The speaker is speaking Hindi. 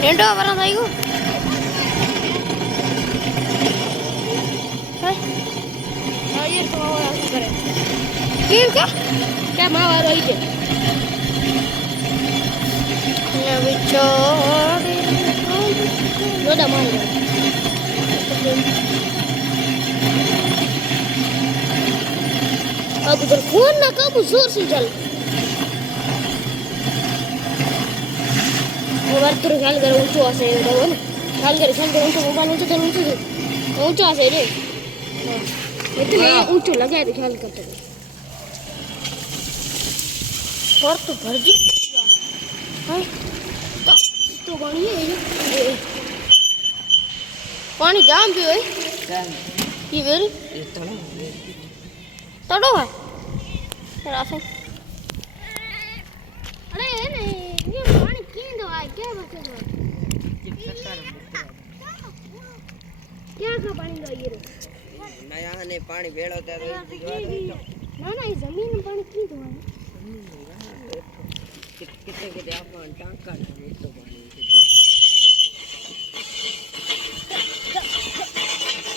નેટો વરા થઈ ગયો હા યાર તો આવા શું કરે કેમ કે માવા રોઈ છે ને વિચારે રોડા માર अब उधर फोन ना कब जोर से चल मोबाइल तो ख्याल कर ऊंचो आसे तो ना ख्याल कर ऊंचो मोबाइल ऊंचो आसे रे इतने ऊंचो लगा तो ख्याल करते और तो भर जी हां तो बढ़िया है पानी जाम पियो है ये वेल तड़ो है रासे अरे ने ये पानी कींदो आ क्या बचे क्या का पानी दो ये नया ने पानी भेड़ो त्या ना ना ये जमीन में पानी कींदो है कितने के आपन टांका